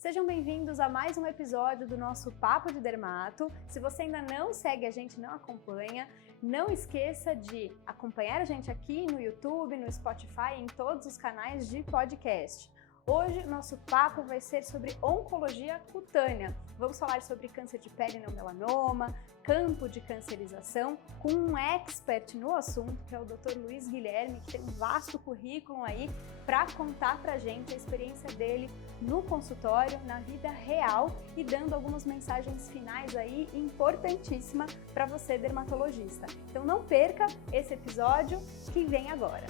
Sejam bem-vindos a mais um episódio do nosso Papo de Dermato. Se você ainda não segue a gente, não acompanha, não esqueça de acompanhar a gente aqui no YouTube, no Spotify, em todos os canais de podcast. Hoje, nosso papo vai ser sobre oncologia cutânea. Vamos falar sobre câncer de pele não melanoma, campo de cancerização, com um expert no assunto, que é o Dr. Luiz Guilherme, que tem um vasto currículo aí para contar pra gente a experiência dele no consultório, na vida real e dando algumas mensagens finais aí importantíssimas para você, dermatologista. Então não perca esse episódio que vem agora.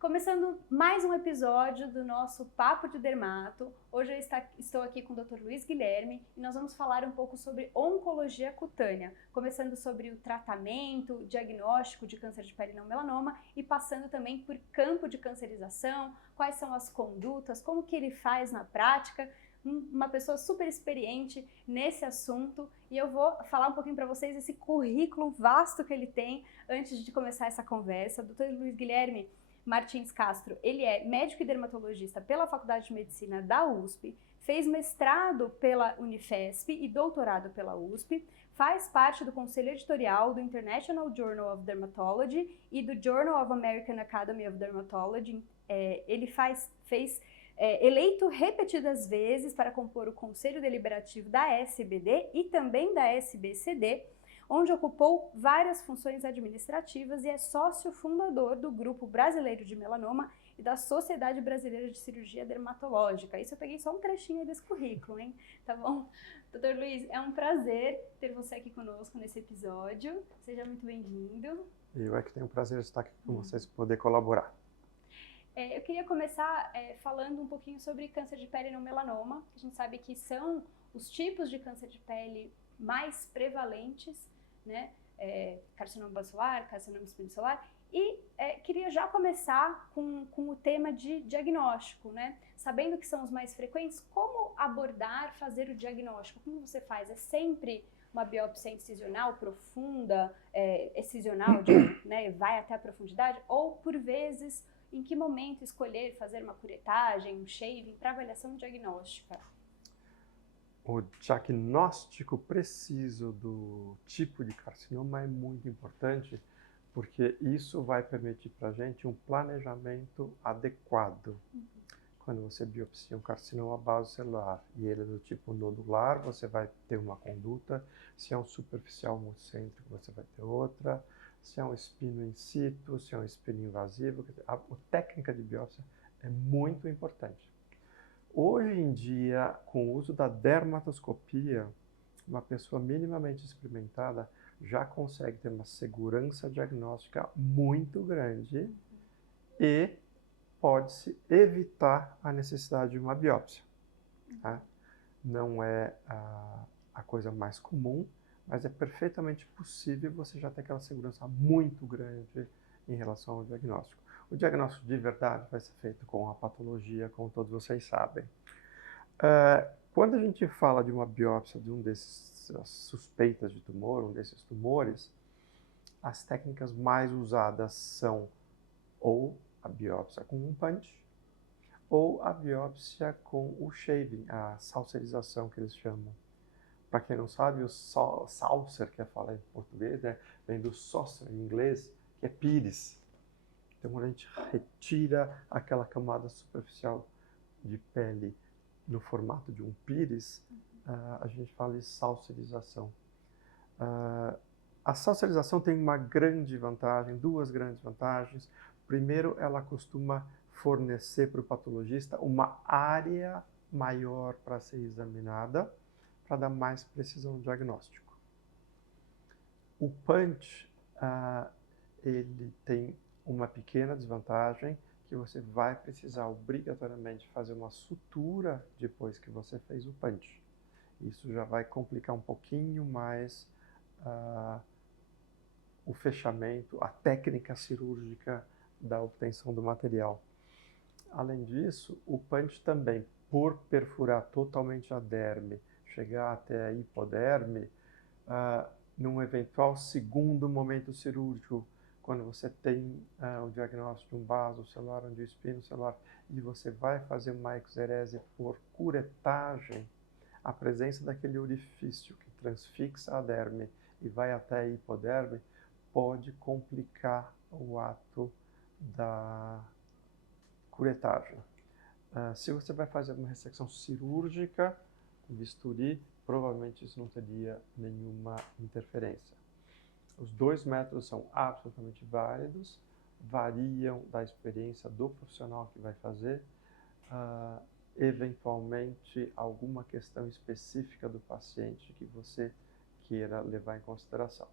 Começando mais um episódio do nosso Papo de Dermato. Hoje eu estou aqui com o Dr. Luiz Guilherme e nós vamos falar um pouco sobre oncologia cutânea, começando sobre o tratamento, o diagnóstico de câncer de pele não melanoma e passando também por campo de cancerização, quais são as condutas, como que ele faz na prática. Uma pessoa super experiente nesse assunto e eu vou falar um pouquinho para vocês esse currículo vasto que ele tem antes de começar essa conversa. Dr. Luiz Guilherme Martins Castro, ele é médico e dermatologista pela Faculdade de Medicina da USP, fez mestrado pela Unifesp e doutorado pela USP, faz parte do conselho editorial do International Journal of Dermatology e do Journal of American Academy of Dermatology. Ele fez eleito repetidas vezes para compor o conselho deliberativo da SBD e também da SBCD, onde ocupou várias funções administrativas e é sócio fundador do Grupo Brasileiro de Melanoma e da Sociedade Brasileira de Cirurgia Dermatológica. Isso eu peguei só um trechinho aí desse currículo, hein? Tá bom? Doutor Luiz, é um prazer ter você aqui conosco nesse episódio. Seja muito bem-vindo. Eu é que tenho o prazer de estar aqui com vocês e poder colaborar. Eu queria começar falando um pouquinho sobre câncer de pele não melanoma. A gente sabe que são os tipos de câncer de pele mais prevalentes, né? Carcinoma basilar, carcinoma espinocelular, e queria já começar com o tema de diagnóstico, né? Sabendo que são os mais frequentes, como abordar, fazer o diagnóstico? Como você faz? É sempre uma biópsia incisional profunda, excisional, né? Vai até a profundidade? Ou, por vezes, em que momento escolher fazer uma curetagem, um shaving, para avaliação diagnóstica? O diagnóstico preciso do tipo de carcinoma é muito importante, porque isso vai permitir para a gente um planejamento adequado. Quando você biopsia um carcinoma basocelular e ele é do tipo nodular, você vai ter uma conduta. Se é um superficial homocêntrico, você vai ter outra. Se é um espino in situ, se é um espino invasivo. A técnica de biópsia é muito importante. Hoje em dia, com o uso da dermatoscopia, uma pessoa minimamente experimentada já consegue ter uma segurança diagnóstica muito grande e pode-se evitar a necessidade de uma biópsia. Tá? Não é a coisa mais comum, mas é perfeitamente possível você já ter aquela segurança muito grande em relação ao diagnóstico. O diagnóstico de verdade vai ser feito com a patologia, como todos vocês sabem. Quando a gente fala de uma biópsia de um desses suspeitas de tumor, um desses tumores, as técnicas mais usadas são ou a biópsia com um punch, ou a biópsia com o shaving, a salserização que eles chamam. Para quem não sabe, o salser, que é falar em português, né, vem do saucer em inglês, que é pires. Então, quando a gente retira aquela camada superficial de pele no formato de um pires, a gente fala de salserização. A salserização tem uma grande vantagem, duas grandes vantagens. Primeiro, ela costuma fornecer para o patologista uma área maior para ser examinada, para dar mais precisão no diagnóstico. O punch, ele tem uma pequena desvantagem, que você vai precisar obrigatoriamente fazer uma sutura depois que você fez o punch. Isso já vai complicar um pouquinho mais o fechamento, a técnica cirúrgica da obtenção do material. Além disso, o punch também, por perfurar totalmente a derme, chegar até a hipoderme, num eventual segundo momento cirúrgico, quando você tem o diagnóstico de um vaso celular ou de um espino celular e você vai fazer uma exerese por curetagem, a presença daquele orifício que transfixa a derme e vai até a hipoderme pode complicar o ato da curetagem. Se você vai fazer uma ressecção cirúrgica com bisturi, provavelmente isso não teria nenhuma interferência. Os dois métodos são absolutamente válidos, variam da experiência do profissional que vai fazer, eventualmente alguma questão específica do paciente que você queira levar em consideração.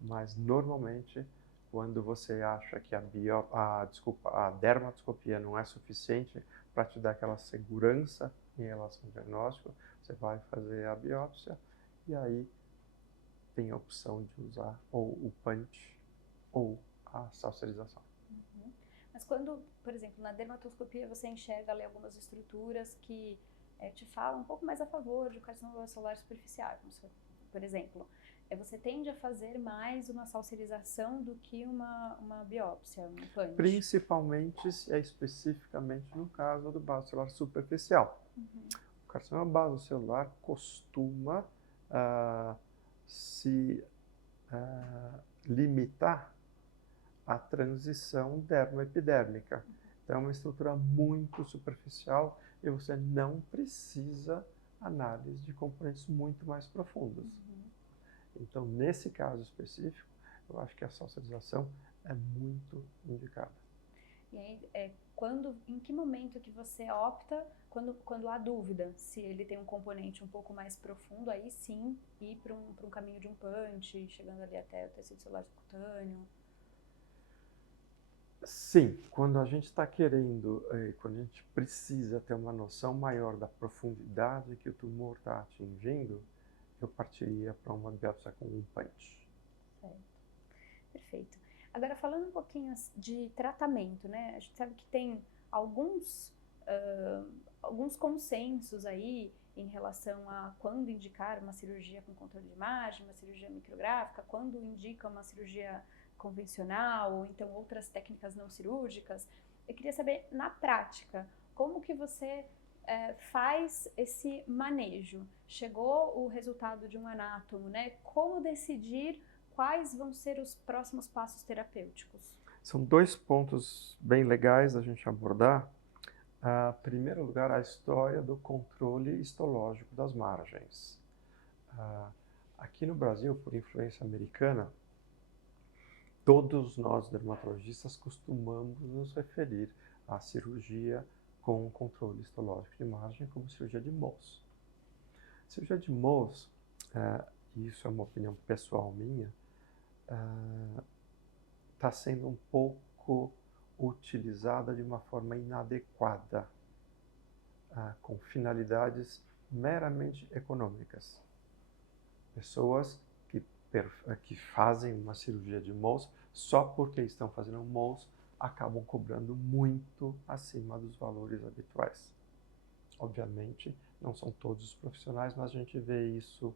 Mas normalmente, quando você acha que a dermatoscopia não é suficiente para te dar aquela segurança em relação ao diagnóstico, você vai fazer a biópsia e aí tem a opção de usar ou o punch ou a saucerização. Uhum. Mas quando, por exemplo, na dermatoscopia você enxerga ali algumas estruturas que te falam um pouco mais a favor de carcinoma solar superficial, como se, por exemplo, você tende a fazer mais uma saucerização do que uma biópsia, um punch? Principalmente se é especificamente no caso do vaso celular superficial. Uhum. O carcinoma basocelular costuma se limitar à transição dermoepidérmica. Então, é uma estrutura muito superficial e você não precisa análise de componentes muito mais profundos. Uhum. Então, nesse caso específico, eu acho que a saucerização é muito indicada. E aí, em que momento que você opta, quando há dúvida, se ele tem um componente um pouco mais profundo, aí sim ir para um caminho de um punch, chegando ali até o tecido celular subcutâneo? Sim, quando a gente está querendo, quando a gente precisa ter uma noção maior da profundidade que o tumor está atingindo, eu partiria para uma biópsia com um punch. Certo. Perfeito. Agora, falando um pouquinho de tratamento, né? A gente sabe que tem alguns consensos aí em relação a quando indicar uma cirurgia com controle de imagem, uma cirurgia micrográfica, quando indica uma cirurgia convencional, ou então outras técnicas não cirúrgicas. Eu queria saber, na prática, como que você faz esse manejo? Chegou o resultado de um anátomo, né? Como decidir quais vão ser os próximos passos terapêuticos? São dois pontos bem legais a gente abordar. Em primeiro lugar, a história do controle histológico das margens. Aqui no Brasil, por influência americana, todos nós dermatologistas costumamos nos referir à cirurgia com controle histológico de margem como cirurgia de Mohs. Cirurgia de Mohs, isso é uma opinião pessoal minha, está sendo um pouco utilizada de uma forma inadequada, com finalidades meramente econômicas. Pessoas que fazem uma cirurgia de Mohs só porque estão fazendo um Mohs acabam cobrando muito acima dos valores habituais. Obviamente, não são todos os profissionais, mas a gente vê isso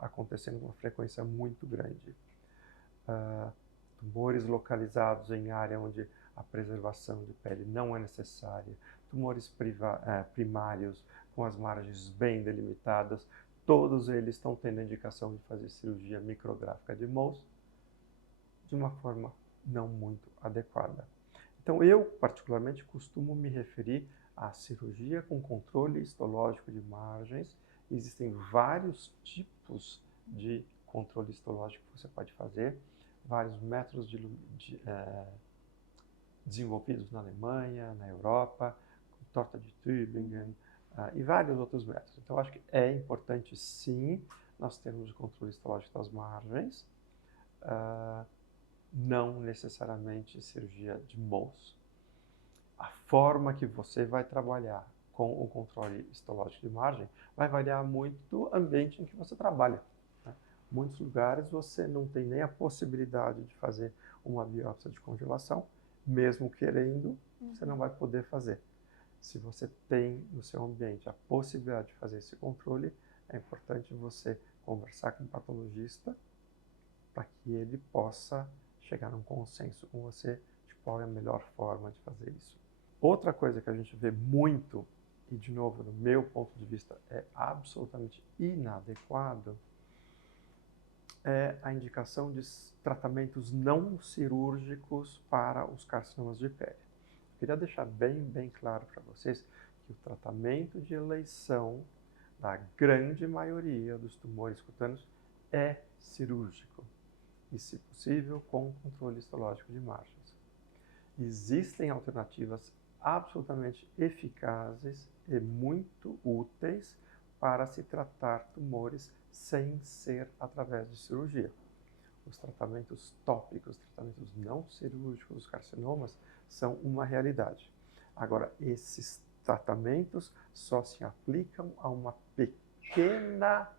acontecendo com uma frequência muito grande. Tumores localizados em área onde a preservação de pele não é necessária, tumores primários com as margens bem delimitadas, todos eles estão tendo a indicação de fazer cirurgia micrográfica de Mohs de uma forma não muito adequada. Então, eu, particularmente, costumo me referir à cirurgia com controle histológico de margens. Existem vários tipos de controle histológico que você pode fazer, vários métodos desenvolvidos na Alemanha, na Europa, com torta de Tübingen, e vários outros métodos. Então, acho que é importante, sim, nós termos o controle histológico das margens, não necessariamente cirurgia de Mohs. A forma que você vai trabalhar com o controle histológico de margem vai variar muito do ambiente em que você trabalha. Em muitos lugares você não tem nem a possibilidade de fazer uma biópsia de congelação, mesmo querendo, você não vai poder fazer. Se você tem no seu ambiente a possibilidade de fazer esse controle, é importante você conversar com o patologista para que ele possa chegar a um consenso com você de qual é a melhor forma de fazer isso. Outra coisa que a gente vê muito, e de novo, no meu ponto de vista, é absolutamente inadequado, é a indicação de tratamentos não cirúrgicos para os carcinomas de pele. Eu queria deixar bem claro para vocês que o tratamento de eleição da grande maioria dos tumores cutâneos é cirúrgico e, se possível, com controle histológico de margens. Existem alternativas absolutamente eficazes e muito úteis para se tratar tumores sem ser através de cirurgia. Os tratamentos tópicos, tratamentos não cirúrgicos dos carcinomas são uma realidade. Agora, esses tratamentos só se aplicam a uma pequena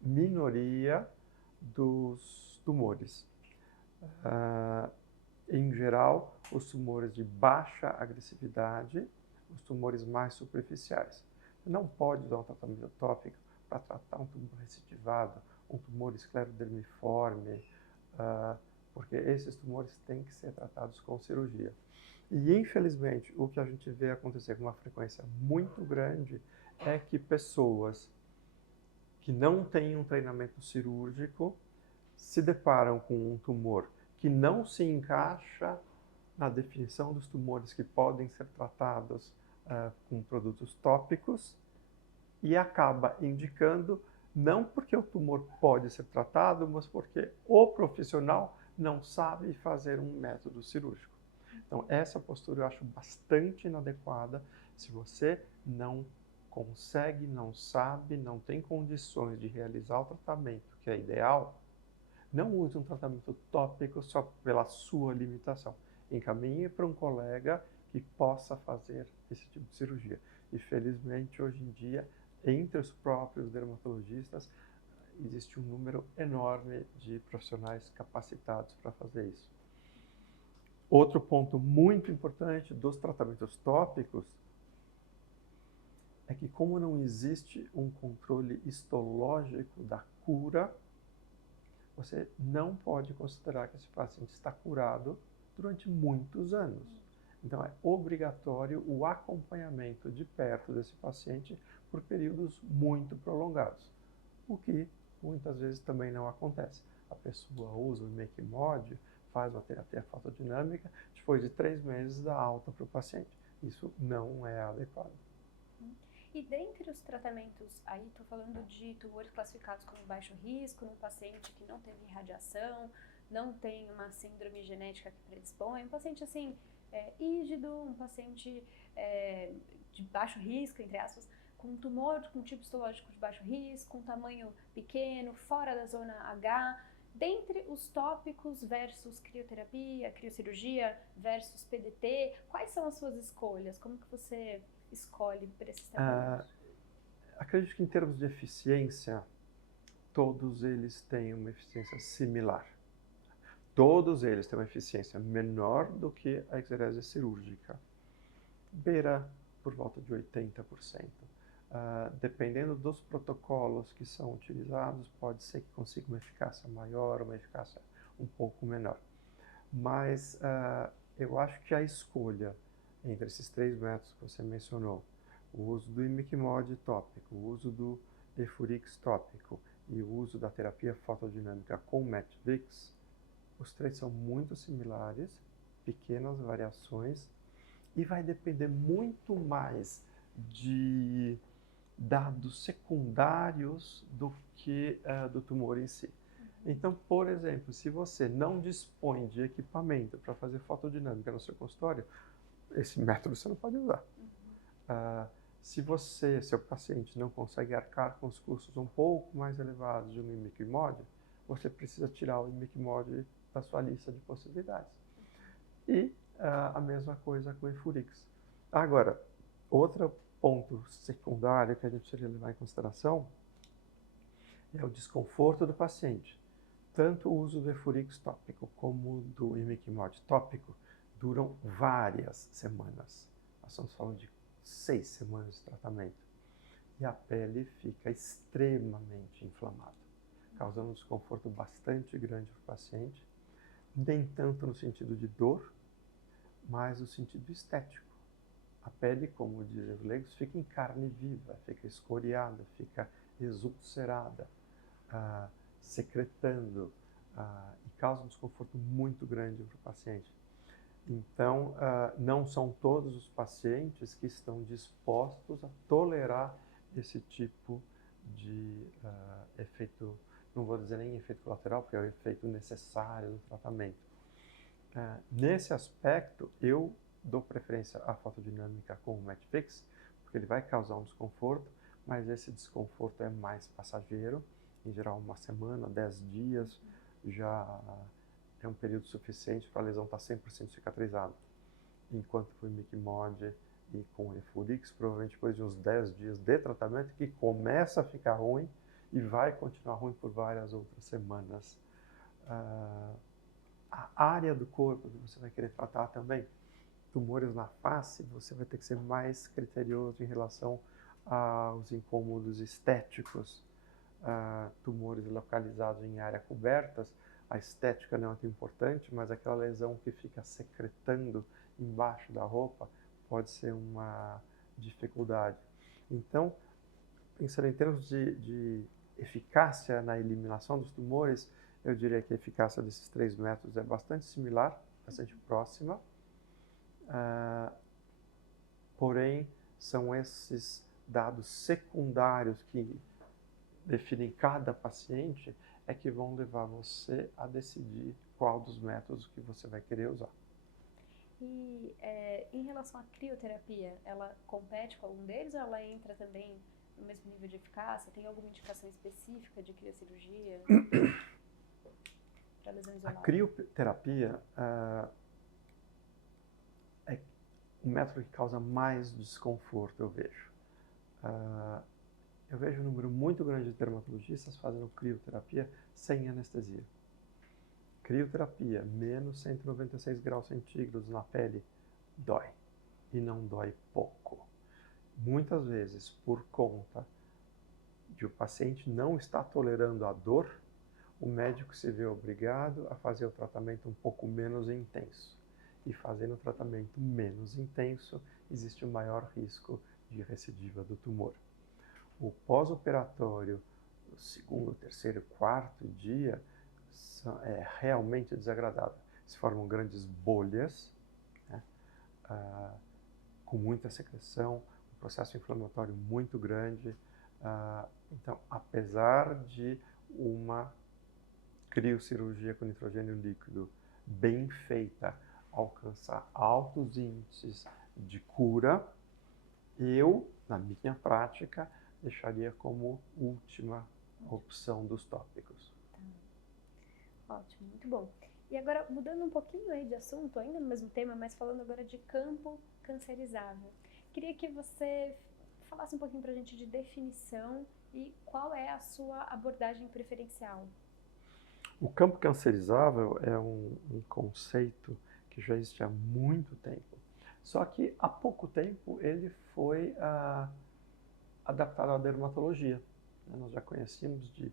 minoria dos tumores. Em geral, os tumores de baixa agressividade, os tumores mais superficiais. Você não pode usar um tratamento tópico para tratar um tumor recidivado, um tumor esclerodermiforme, porque esses tumores têm que ser tratados com cirurgia. E, infelizmente, o que a gente vê acontecer com uma frequência muito grande é que pessoas que não têm um treinamento cirúrgico se deparam com um tumor que não se encaixa na definição dos tumores que podem ser tratados com produtos tópicos e acaba indicando não porque o tumor pode ser tratado, mas porque o profissional não sabe fazer um método cirúrgico. Então, essa postura eu acho bastante inadequada. Se você não consegue, não sabe, não tem condições de realizar o tratamento que é ideal, não use um tratamento tópico só pela sua limitação. Encaminhe para um colega que possa fazer esse tipo de cirurgia. E, felizmente, hoje em dia, entre os próprios dermatologistas, existe um número enorme de profissionais capacitados para fazer isso. Outro ponto muito importante dos tratamentos tópicos é que, como não existe um controle histológico da cura, você não pode considerar que esse paciente está curado durante muitos anos. Então, é obrigatório o acompanhamento de perto desse paciente por períodos muito prolongados, o que muitas vezes também não acontece. A pessoa usa o Imequimod, faz uma terapia fotodinâmica, depois de 3 meses dá alta para o paciente. Isso não é adequado. E dentre os tratamentos, aí estou falando de tumores classificados como baixo risco, no paciente que não teve radiação, não tem uma síndrome genética que predispõe, um paciente assim, ígido, um paciente de baixo risco, entre aspas, com um tumor com tipo histológico de baixo risco, um tamanho pequeno, fora da zona H. Dentre os tópicos versus crioterapia, criocirurgia versus PDT, quais são as suas escolhas? Como que você escolhe para esses tratamentos? Acredito que, em termos de eficiência, todos eles têm uma eficiência similar. Todos eles têm uma eficiência menor do que a exerese cirúrgica. Beira por volta de 80%. Dependendo dos protocolos que são utilizados, pode ser que consiga uma eficácia maior, uma eficácia um pouco menor. Mas eu acho que a escolha entre esses 3 métodos que você mencionou, o uso do Imequimod tópico, o uso do Efurix tópico e o uso da terapia fotodinâmica com Metvix, os 3 são muito similares, pequenas variações, e vai depender muito mais de dados secundários do que do tumor em si. Então, por exemplo, se você não dispõe de equipamento para fazer fotodinâmica no seu consultório, esse método você não pode usar. Se você, seu paciente, não consegue arcar com os custos um pouco mais elevados de um Imequimod, você precisa tirar o Imequimod da sua lista de possibilidades. E a mesma coisa com o Efurix. Agora, outro ponto secundário que a gente precisa levar em consideração é o desconforto do paciente. Tanto o uso do Efurix tópico como do Imequimod tópico duram várias semanas. Nós estamos falando de 6 semanas de tratamento. E a pele fica extremamente inflamada, causando um desconforto bastante grande para o paciente. nem tanto no sentido de dor, mas no sentido estético. A pele, como dizem os leigos, fica em carne viva, fica escoriada, fica exulcerada, secretando, e causa um desconforto muito grande para o paciente. Então, não são todos os pacientes que estão dispostos a tolerar esse tipo de efeito, não vou dizer nem efeito colateral, porque é o efeito necessário do tratamento. Nesse aspecto, eu dou preferência à fotodinâmica com o Match Fix, porque ele vai causar um desconforto, mas esse desconforto é mais passageiro, em geral 1 semana, 10 dias, já é um período suficiente para a lesão estar 100% cicatrizada. Enquanto foi Micmod e com o Efurix, provavelmente depois de uns 10 dias de tratamento, que começa a ficar ruim e vai continuar ruim por várias outras semanas. A área do corpo que você vai querer tratar também, tumores na face, você vai ter que ser mais criterioso em relação aos incômodos estéticos. Tumores localizados em áreas cobertas, a estética não é tão importante, mas aquela lesão que fica secretando embaixo da roupa pode ser uma dificuldade. Então, pensando em termos de eficácia na eliminação dos tumores, eu diria que a eficácia desses 3 métodos é bastante similar, bastante próxima. Porém, são esses dados secundários que definem cada paciente é que vão levar você a decidir qual dos métodos que você vai querer usar. E em relação à crioterapia, ela compete com algum deles ou ela entra também no mesmo nível de eficácia? Tem alguma indicação específica de criocirurgia para lesão isolada? A crioterapia é um método que causa mais desconforto, eu vejo. Eu vejo um número muito grande de dermatologistas fazendo crioterapia sem anestesia. Crioterapia, menos 196 graus centígrados na pele, dói. E não dói pouco. Muitas vezes, por conta de o paciente não estar tolerando a dor, o médico se vê obrigado a fazer o tratamento um pouco menos intenso. E fazendo o tratamento menos intenso, existe um maior risco de recidiva do tumor. O pós-operatório, o 2º, 3º, 4º dia, é realmente desagradável. Se formam grandes bolhas, né, com muita secreção, um processo inflamatório muito grande. Então, apesar de uma criocirurgia com nitrogênio líquido bem feita alcançar altos índices de cura, eu, na minha prática, deixaria como última opção dos tópicos. Ótimo, muito bom. E agora, mudando um pouquinho aí de assunto, ainda no mesmo tema, mas falando agora de campo cancerizável. Queria que você falasse um pouquinho pra gente de definição e qual é a sua abordagem preferencial. O campo cancerizável é um conceito que já existe há muito tempo. Só que há pouco tempo ele foi adaptado à dermatologia. Nós já conhecíamos de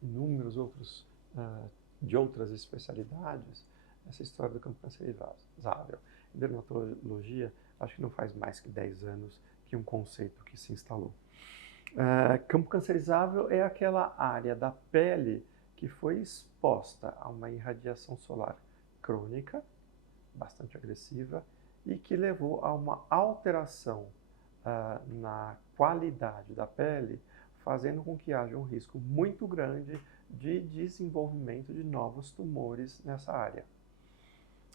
inúmeros outros de outras especialidades essa história do campo cancerizável. Em dermatologia, acho que não faz mais que 10 anos que um conceito que se instalou. Campo cancerizável é aquela área da pele que foi exposta a uma irradiação solar crônica, bastante agressiva, e que levou a uma alteração na qualidade da pele, fazendo com que haja um risco muito grande de desenvolvimento de novos tumores nessa área.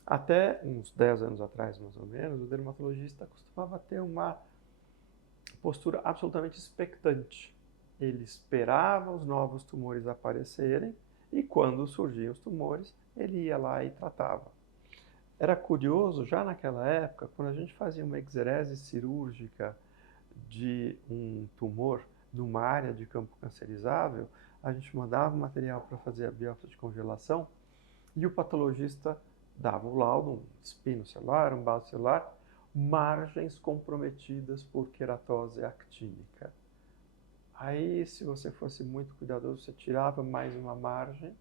Até uns 10 anos atrás, mais ou menos, o dermatologista costumava ter uma postura absolutamente expectante. Ele esperava os novos tumores aparecerem e, quando surgiam os tumores, ele ia lá e tratava. Era curioso, já naquela época, quando a gente fazia uma exerese cirúrgica de um tumor numa área de campo cancerizável, a gente mandava o material para fazer a biópsia de congelação e o patologista dava o laudo, um espino celular, um vaso celular, margens comprometidas por queratose actínica. Aí, se você fosse muito cuidadoso, você tirava mais uma margem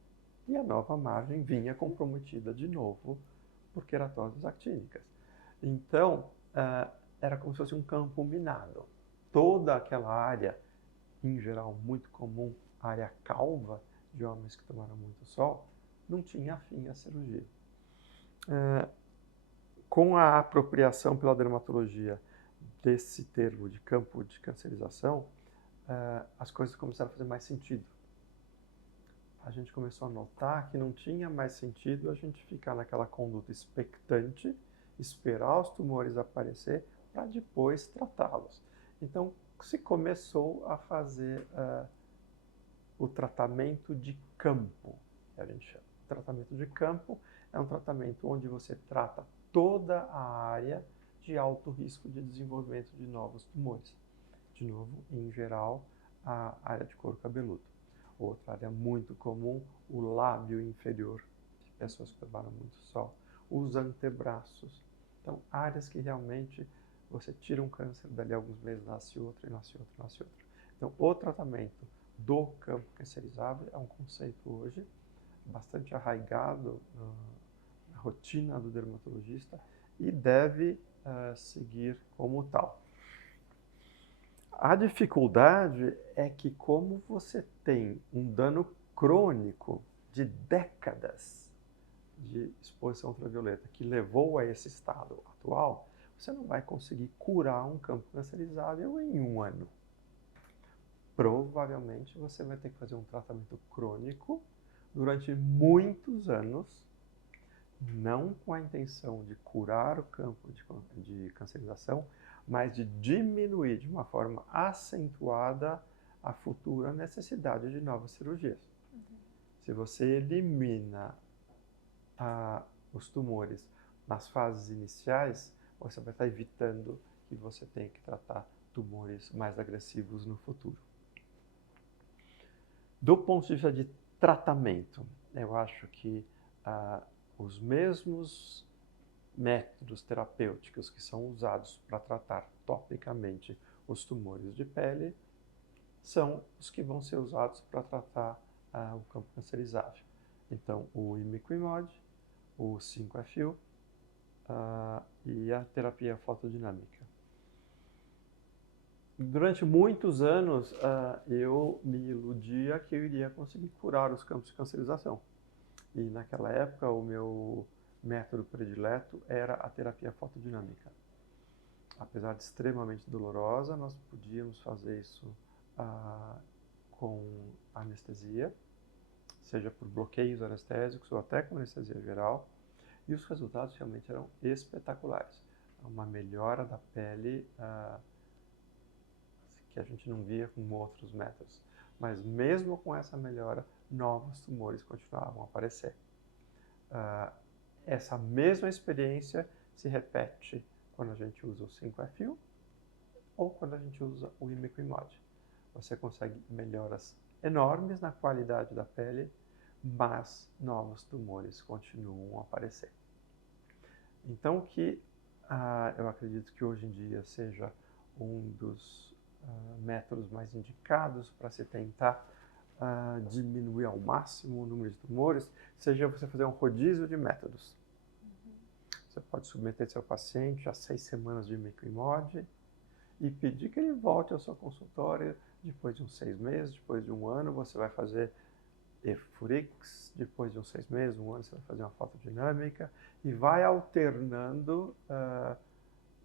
e a nova margem vinha comprometida de novo por queratoses actínicas. Então, era como se fosse um campo minado. Toda aquela área, em geral muito comum, área calva de homens que tomaram muito sol, não tinha fim à cirurgia. Com a apropriação pela dermatologia desse termo de campo de cancerização, as coisas começaram a fazer mais sentido. A gente começou a notar que não tinha mais sentido a gente ficar naquela conduta expectante, esperar os tumores aparecer para depois tratá-los. Então, se começou a fazer o tratamento de campo, que a gente chama. O tratamento de campo é um tratamento onde você trata toda a área de alto risco de desenvolvimento de novos tumores. De novo, em geral, a área de couro cabeludo. Outra área muito comum, o lábio inferior, de pessoas que tomaram muito sol. Os antebraços. Então, áreas que realmente você tira um câncer, dali a alguns meses nasce outro, e nasce outro, nasce outro. Então, o tratamento do campo cancerizável é um conceito hoje bastante arraigado na rotina do dermatologista e deve seguir como tal. A dificuldade é que, como você tem um dano crônico de décadas de exposição ultravioleta que levou a esse estado atual, você não vai conseguir curar um campo cancerizável em um ano. Provavelmente você vai ter que fazer um tratamento crônico durante muitos anos, não com a intenção de curar o campo de cancerização, mas de diminuir de uma forma acentuada a futura necessidade de novas cirurgias. Se você elimina os tumores nas fases iniciais, você vai estar evitando que você tenha que tratar tumores mais agressivos no futuro. Do ponto de vista de tratamento, eu acho que os mesmos métodos terapêuticos que são usados para tratar topicamente os tumores de pele são os que vão ser usados para tratar o campo cancerizável. Então, o imiquimod, o 5-FU e a terapia fotodinâmica. Durante muitos anos, eu me iludia que eu iria conseguir curar os campos de cancerização. E naquela época, o meu método predileto era a terapia fotodinâmica. Apesar de extremamente dolorosa, nós podíamos fazer isso com anestesia, seja por bloqueios anestésicos ou até com anestesia geral, e os resultados realmente eram espetaculares. Uma melhora da pele que a gente não via com outros métodos. Mas mesmo com essa melhora, novos tumores continuavam a aparecer. Essa mesma experiência se repete quando a gente usa o 5-FU ou quando a gente usa o imiquimod. Você consegue melhoras enormes na qualidade da pele, mas novos tumores continuam a aparecer. Então, que eu acredito que hoje em dia seja um dos métodos mais indicados para se tentar diminuir ao máximo o número de tumores, seja você fazer um rodízio de métodos. Você pode submeter seu paciente a 6 semanas de imiquimod e pedir que ele volte ao seu consultório depois de uns 6 meses, depois de um ano, você vai fazer Efurix, depois de uns 6 meses, um ano, você vai fazer uma fotodinâmica e vai alternando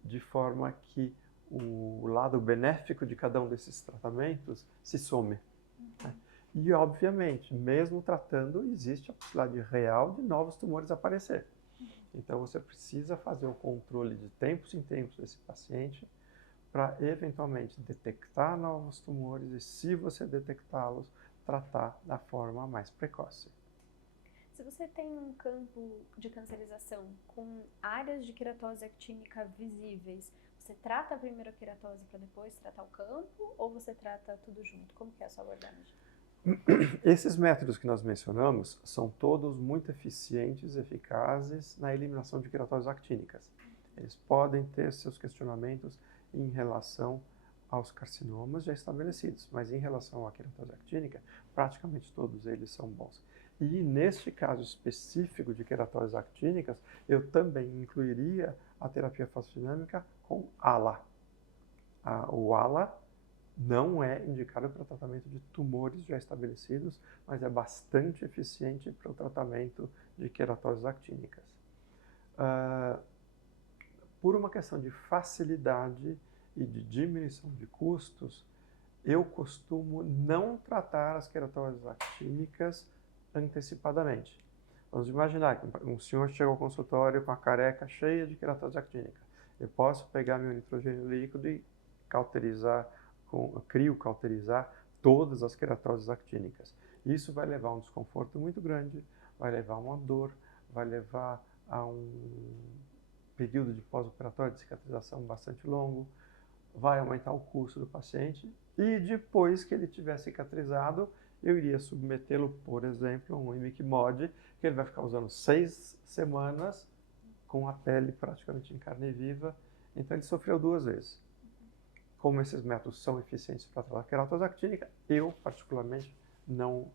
de forma que o lado benéfico de cada um desses tratamentos se some. Né? E, obviamente, mesmo tratando, existe a possibilidade real de novos tumores aparecer. Então, você precisa fazer um controle de tempos em tempos desse paciente para, eventualmente, detectar novos tumores e, se você detectá-los, tratar da forma mais precoce. Se você tem um campo de cancerização com áreas de queratose actínica visíveis, você trata primeiro a queratose para depois tratar o campo ou você trata tudo junto? Como que é a sua abordagem? Esses métodos que nós mencionamos são todos muito eficientes e eficazes na eliminação de queratoses actínicas. Eles podem ter seus questionamentos em relação aos carcinomas já estabelecidos, mas em relação à queratose actínica, praticamente todos eles são bons. E neste caso específico de queratoses actínicas, eu também incluiria a terapia fosfodinâmica com ALA. O ALA não é indicado para tratamento de tumores já estabelecidos, mas é bastante eficiente para o tratamento de queratoses actínicas. Por uma questão de facilidade e de diminuição de custos, eu costumo não tratar as queratoses actínicas antecipadamente. Vamos imaginar que um senhor chega ao consultório com a careca cheia de queratose actínica. Eu posso pegar meu nitrogênio líquido e cauterizar todas as queratoses actínicas. Isso vai levar a um desconforto muito grande, vai levar a uma dor, vai levar a um período de pós-operatório de cicatrização bastante longo, vai aumentar o custo do paciente e depois que ele tiver cicatrizado, eu iria submetê-lo, por exemplo, a um imiquimod, que ele vai ficar usando 6 semanas com a pele praticamente em carne viva. Então ele sofreu 2 vezes. Como esses métodos são eficientes para tratar a queratose actínica, eu particularmente não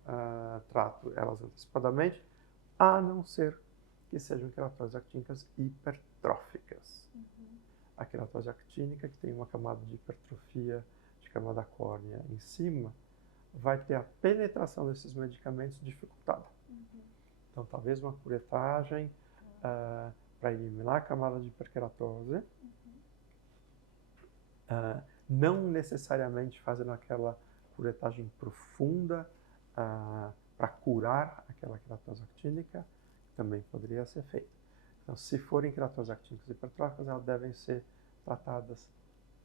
trato elas antecipadamente, a não ser que sejam queratoses actínicas hipertróficas. A queratose actínica, que tem uma camada de hipertrofia de camada córnea em cima, vai ter a penetração desses medicamentos dificultada. Então, talvez uma curetagem para eliminar a camada de hiperqueratose, não necessariamente fazendo aquela curetagem profunda para curar aquela queratose actínica, também poderia ser feita. Então, se forem queratoses actínicas hipertróficas, elas devem ser tratadas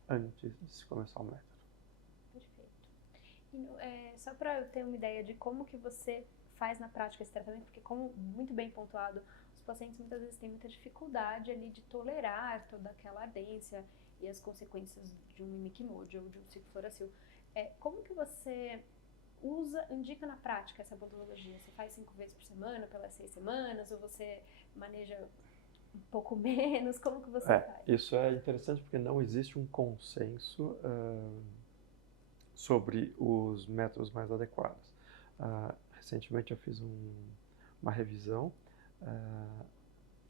antes de se começar o método. Perfeito. E, só para eu ter uma ideia de como que você faz na prática esse tratamento, porque como muito bem pontuado, os pacientes muitas vezes têm muita dificuldade ali de tolerar toda aquela ardência e as consequências de um imiquimod ou de um ciclofloracil. Como que você indica na prática essa podologia? Você faz 5 vezes por semana, pelas 6 semanas, ou você maneja um pouco menos? Como que você faz? Isso é interessante porque não existe um consenso sobre os métodos mais adequados. Recentemente eu fiz uma revisão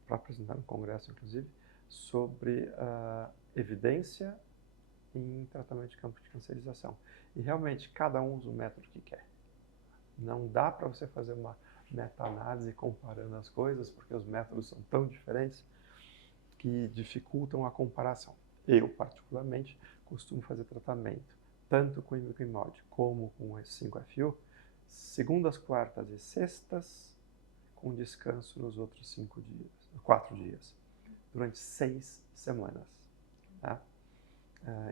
para apresentar no congresso, inclusive, sobre evidência em tratamento de campo de cancerização. E realmente cada um usa o método que quer. Não dá para você fazer uma meta-análise comparando as coisas, porque os métodos são tão diferentes que dificultam a comparação. Eu, particularmente, costumo fazer tratamento tanto com imiquimod como com esse 5-FU, segundas, quartas e sextas, com descanso nos outros 4 dias, durante 6 semanas. Tá?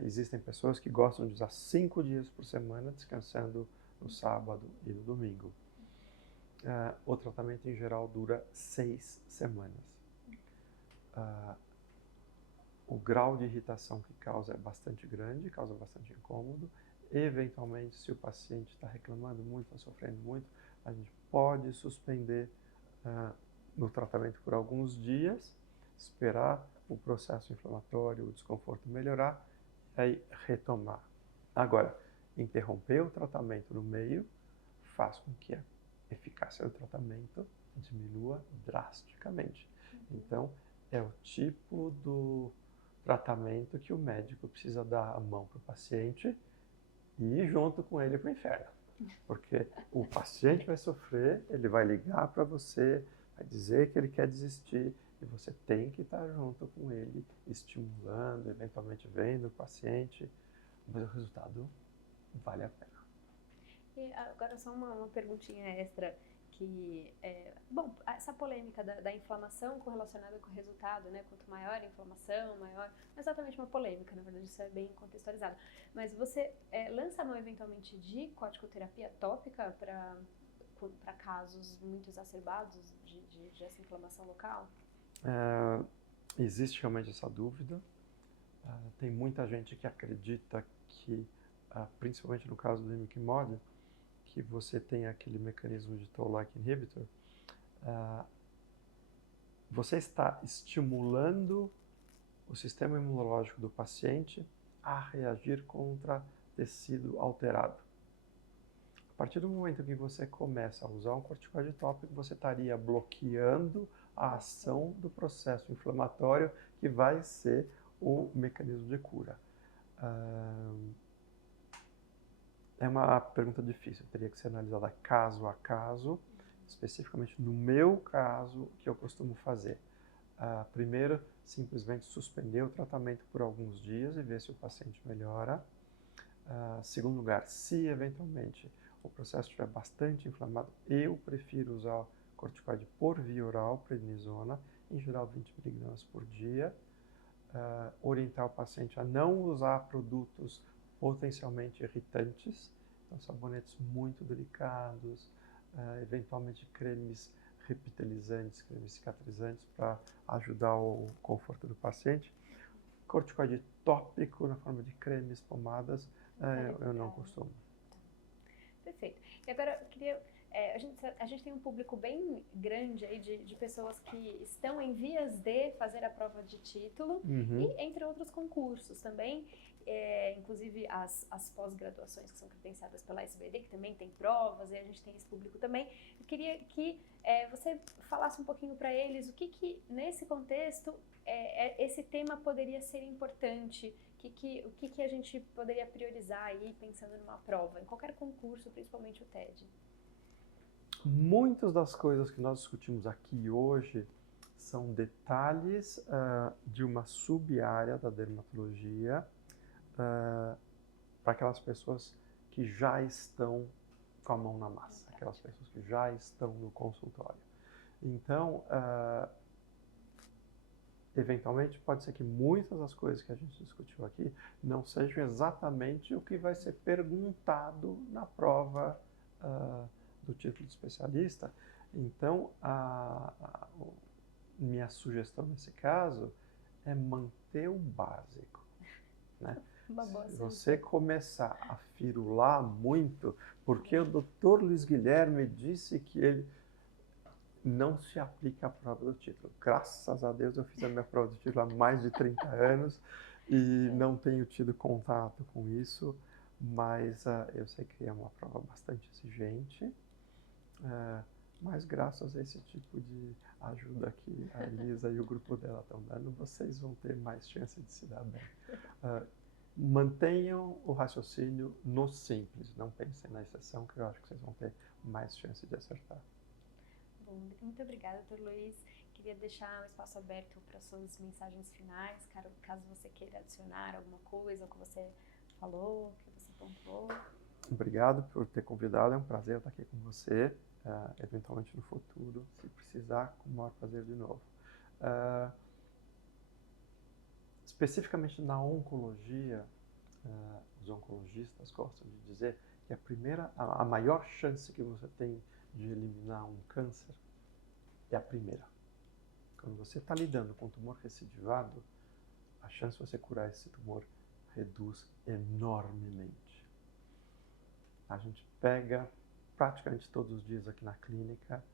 Existem pessoas que gostam de usar 5 dias por semana, descansando no sábado e no domingo. O tratamento, em geral, dura 6 semanas. O grau de irritação que causa é bastante grande, causa bastante incômodo. Eventualmente, se o paciente está reclamando muito, está sofrendo muito, a gente pode suspender no tratamento por alguns dias, esperar o processo inflamatório, o desconforto melhorar, e aí retomar. Agora, interromper o tratamento no meio faz com que a eficácia do tratamento diminua drasticamente. Então, é o tipo do tratamento que o médico precisa dar a mão para o paciente e ir junto com ele para o inferno. Porque o paciente vai sofrer, ele vai ligar para você, vai dizer que ele quer desistir e você tem que estar junto com ele, estimulando, eventualmente vendo o paciente, mas o resultado vale a pena. E agora só uma perguntinha extra, que bom, essa polêmica da inflamação correlacionada com o resultado, né? Quanto maior a inflamação, maior... Não é exatamente uma polêmica, na verdade, isso é bem contextualizado. Mas você lança a mão eventualmente de corticoterapia tópica para casos muito exacerbados de essa inflamação local? Existe realmente essa dúvida. Tem muita gente que acredita que, principalmente no caso do imiquimod, que você tem aquele mecanismo de Toll-like inhibitor, você está estimulando o sistema imunológico do paciente a reagir contra tecido alterado. partir do momento que você começa a usar um corticoide tópico, você estaria bloqueando a ação do processo inflamatório que vai ser o mecanismo de cura. É uma pergunta difícil, teria que ser analisada caso a caso, especificamente no meu caso, o que eu costumo fazer. Primeiro, simplesmente suspender o tratamento por alguns dias e ver se o paciente melhora. Segundo lugar, se eventualmente o processo estiver bastante inflamado, eu prefiro usar corticoide por via oral, prednisona, em geral 20 mg por dia. Orientar o paciente a não usar produtos potencialmente irritantes, então sabonetes muito delicados, eventualmente cremes repitelizantes, cremes cicatrizantes para ajudar o conforto do paciente. Corticoide tópico na forma de cremes, pomadas, eu não costumo. Perfeito. E agora eu queria... a gente tem um público bem grande aí de pessoas que estão em vias de fazer a prova de título e entre outros concursos também, inclusive as pós-graduações que são credenciadas pela SBD, que também tem provas, e a gente tem esse público também. Eu queria que você falasse um pouquinho para eles o que nesse contexto esse tema poderia ser importante, o que a gente poderia priorizar aí pensando numa prova, em qualquer concurso, principalmente o TED. Muitas das coisas que nós discutimos aqui hoje são detalhes de uma sub-área da dermatologia para aquelas pessoas que já estão com a mão na massa, aquelas pessoas que já estão no consultório. Então, eventualmente, pode ser que muitas das coisas que a gente discutiu aqui não sejam exatamente o que vai ser perguntado na prova do título de especialista. Então, minha sugestão nesse caso é manter o básico, né? Se você começar a firular muito, porque o Dr. Luiz Guilherme disse que ele não se aplica à prova do título. Graças a Deus eu fiz a minha prova do título há mais de 30 anos e não tenho tido contato com isso, mas eu sei que é uma prova bastante exigente. Mas graças a esse tipo de ajuda que a Elisa e o grupo dela estão dando, vocês vão ter mais chance de se dar bem. Mantenham o raciocínio no simples, não pensem na exceção, que eu acho que vocês vão ter mais chance de acertar. Bom, muito obrigada, Dr. Luiz. Queria deixar o espaço aberto para suas mensagens finais, caso você queira adicionar alguma coisa, o que você falou, o que você pontuou. Obrigado por ter convidado, é um prazer estar aqui com você. Eventualmente no futuro, se precisar, com o maior prazer de novo. Especificamente na oncologia, os oncologistas gostam de dizer que a maior chance que você tem de eliminar um câncer é a primeira. Quando você está lidando com um tumor recidivado, a chance de você curar esse tumor reduz enormemente. A gente pega praticamente todos os dias aqui na clínica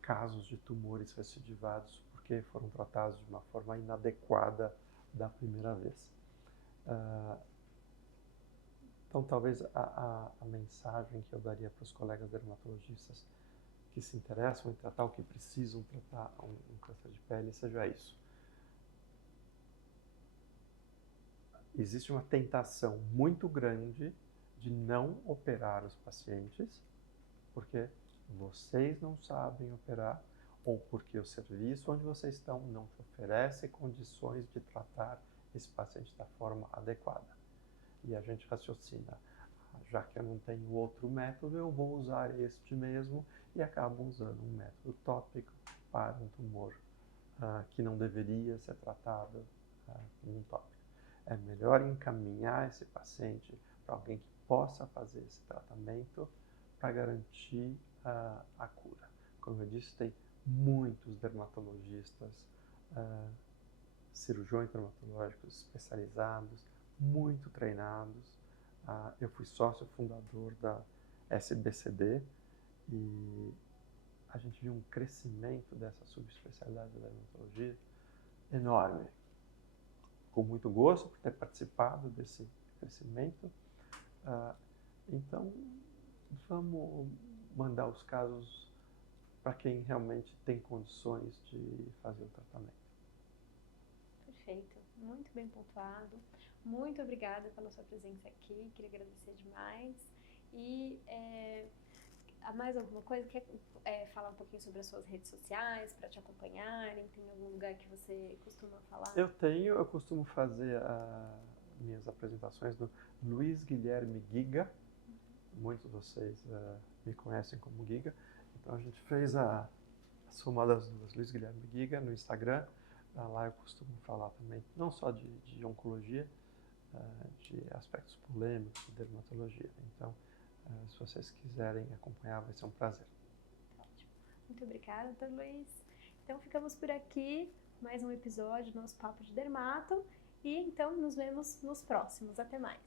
casos de tumores recidivados porque foram tratados de uma forma inadequada da primeira vez. Então, talvez a mensagem que eu daria para os colegas dermatologistas que se interessam em tratar ou que precisam tratar um câncer de pele seja isso. Existe uma tentação muito grande de não operar os pacientes porque vocês não sabem operar ou porque o serviço onde vocês estão não te oferece condições de tratar esse paciente da forma adequada. E a gente raciocina, já que eu não tenho outro método, eu vou usar este mesmo e acabo usando um método tópico para um tumor que não deveria ser tratado com um tópico. É melhor encaminhar esse paciente para alguém que possa fazer esse tratamento para garantir a cura. Como eu disse, tem muitos dermatologistas, cirurgiões dermatológicos especializados, muito treinados. Eu fui sócio fundador da SBCD e a gente viu um crescimento dessa subespecialidade da dermatologia enorme. Com muito gosto por ter participado desse crescimento. Então, vamos mandar os casos para quem realmente tem condições de fazer o tratamento. Perfeito, muito bem pontuado. Muito obrigada pela sua presença aqui, queria agradecer demais. E há mais alguma coisa? Quer falar um pouquinho sobre as suas redes sociais, para te acompanharem? Tem algum lugar que você costuma falar? Eu costumo fazer minhas apresentações no Luiz Guilherme Giga. Muitos de vocês me conhecem como Giga. Então a gente fez a soma das duas, Luiz Guilherme Giga, no Instagram. Lá eu costumo falar também, não só de oncologia, de aspectos polêmicos, de dermatologia. Então, se vocês quiserem acompanhar, vai ser um prazer. Ótimo. Muito obrigada, Dr. Luiz. Então, ficamos por aqui. Mais um episódio do nosso Papo de Dermato. E então, nos vemos nos próximos. Até mais.